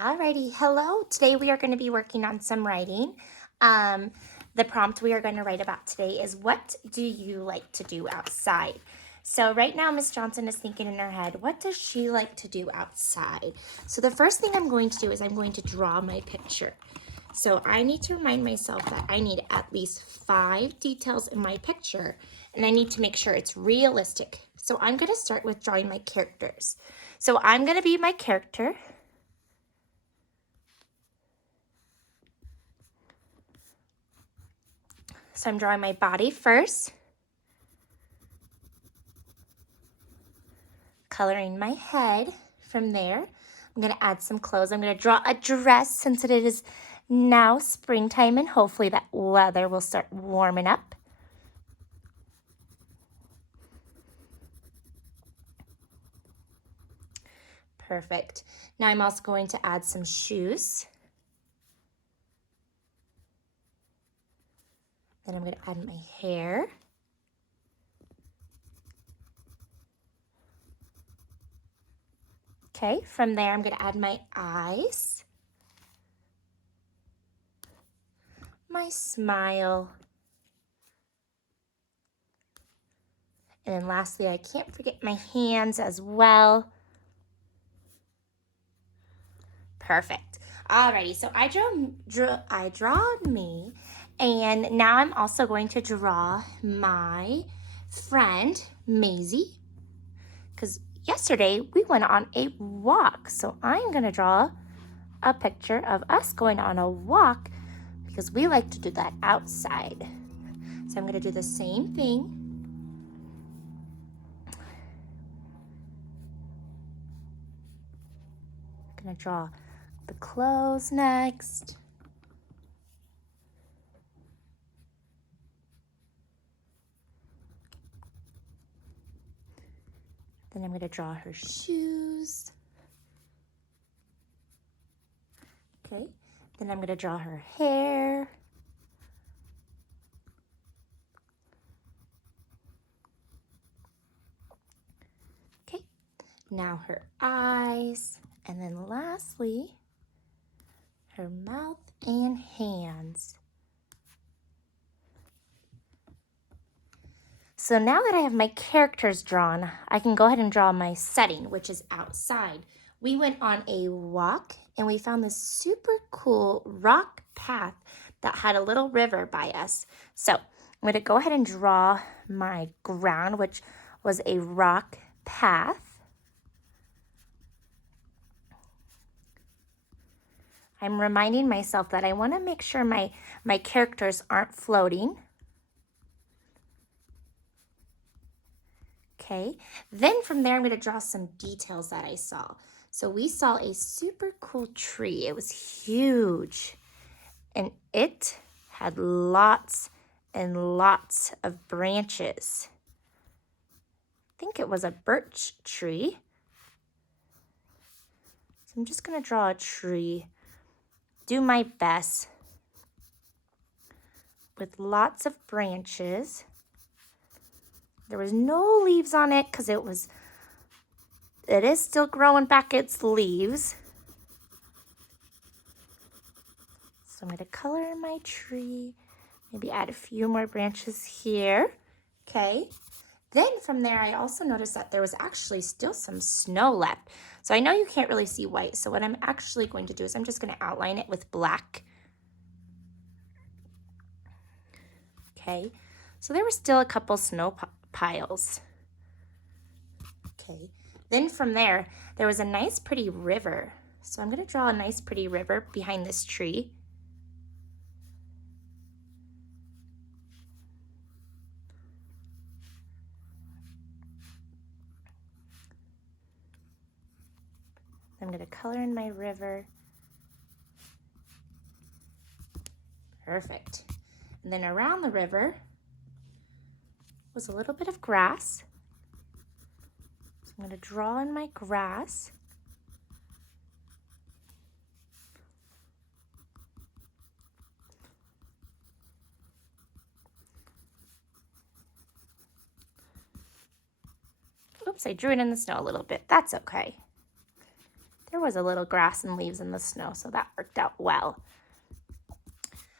Alrighty, hello. Today we are going to be working on some writing. The prompt we are going to write about today is, what do you like to do outside? So right now Miss Johnson is thinking in her head, what does she like to do outside? So the first thing I'm going to do is I'm going to draw my picture. So I need to remind myself that I need at least 5 details in my picture, and I need to make sure it's realistic. So I'm going to start with drawing my characters. So I'm going to be my character. So I'm drawing my body first, coloring my head from there. I'm going to add some clothes. I'm going to draw a dress since it is now springtime, and hopefully that weather will start warming up. Perfect. Now I'm also going to add some shoes. Then I'm going to add my hair. Okay, from there I'm going to add my eyes, my smile, and then lastly I can't forget my hands as well. Perfect. Alrighty, so I draw me, and now I'm also going to draw my friend Maisie, because yesterday we went on a walk. So I'm gonna draw a picture of us going on a walk because we like to do that outside. So I'm gonna do the same thing. I'm gonna draw the clothes next. Then I'm going to draw her shoes. Okay, then I'm going to draw her hair. Okay, now her eyes. And then lastly, her mouth and hands. So now that I have my characters drawn, I can go ahead and draw my setting, which is outside. We went on a walk and we found this super cool rock path that had a little river by us. So I'm going to go ahead and draw my ground, which was a rock path. I'm reminding myself that I want to make sure my characters aren't floating. Okay, then from there, I'm going to draw some details that I saw. So we saw a super cool tree. It was huge, and it had lots and lots of branches. I think it was a birch tree. So I'm just going to draw a tree, do my best with lots of branches. There was no leaves on it because it is still growing back its leaves. So I'm going to color in my tree, maybe add a few more branches here. Okay. Then from there, I also noticed that there was actually still some snow left. So I know you can't really see white. So what I'm actually going to do is I'm just going to outline it with black. Okay. So there were still a couple snow piles. Okay. Then from there was a nice pretty river. So I'm going to draw a nice pretty river behind this tree. I'm going to color in my river. Perfect. And then around the river was a little bit of grass. So I'm going to draw in my grass. Oops, I drew it in the snow a little bit. That's okay. There was a little grass and leaves in the snow, so that worked out well.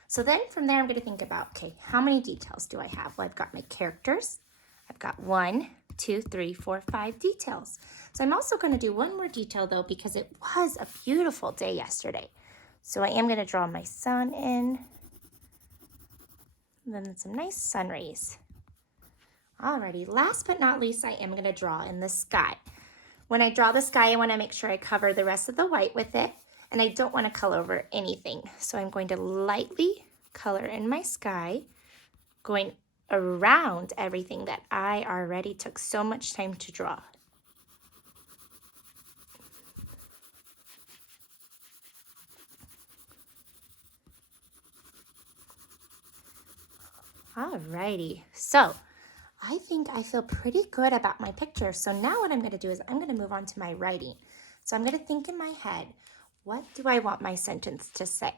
So then from there, I'm going to think about, okay, how many details do I have? Well, I've got my characters. I've got 1, 2, 3, 4, 5 details. So I'm also going to do one more detail, though, because it was a beautiful day yesterday. So I am going to draw my sun in. And then some nice sun rays. Alrighty, last but not least, I am going to draw in the sky. When I draw the sky, I want to make sure I cover the rest of the white with it. And I don't want to color over anything. So I'm going to lightly color in my sky, going around everything that I already took so much time to draw. Alrighty, so I think I feel pretty good about my picture. So now what I'm going to do is I'm going to move on to my writing. So I'm going to think in my head, what do I want my sentence to say?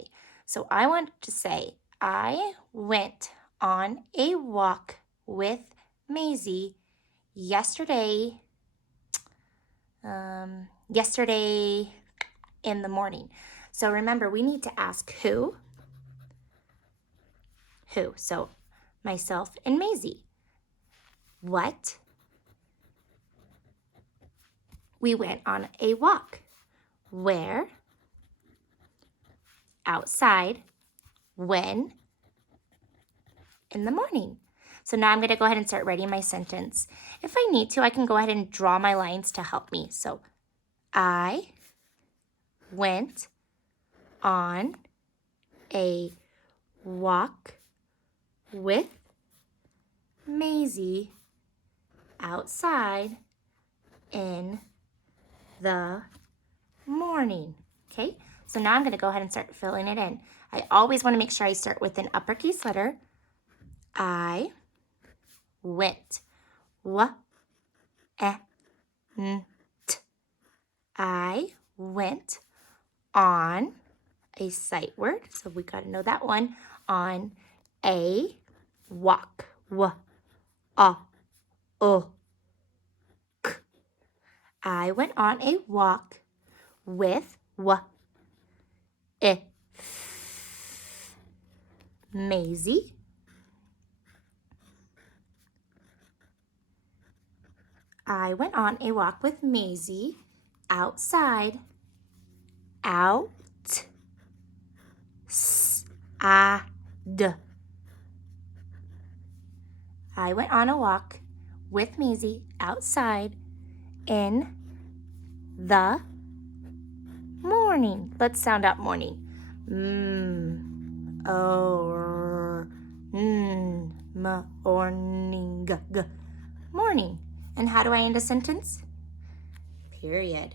So I want to say, I went on a walk with Maisie yesterday in the morning. So remember, we need to ask who. So myself and Maisie. What? We went on a walk. Where? Outside. When? In the morning. So now I'm going to go ahead and start writing my sentence. If I need to, I can go ahead and draw my lines to help me. So I went on a walk with Maisie outside in the morning. Okay, so now I'm going to go ahead and start filling it in. I always want to make sure I start with an uppercase letter. I went. I went on a sight word, so we got to know that one. On a walk. I went on a walk with Maisie. I went on a walk with Maisie outside. I went on a walk with Maisie outside in the morning. Let's sound out morning. Morning. Morning. And how do I end a sentence? Period.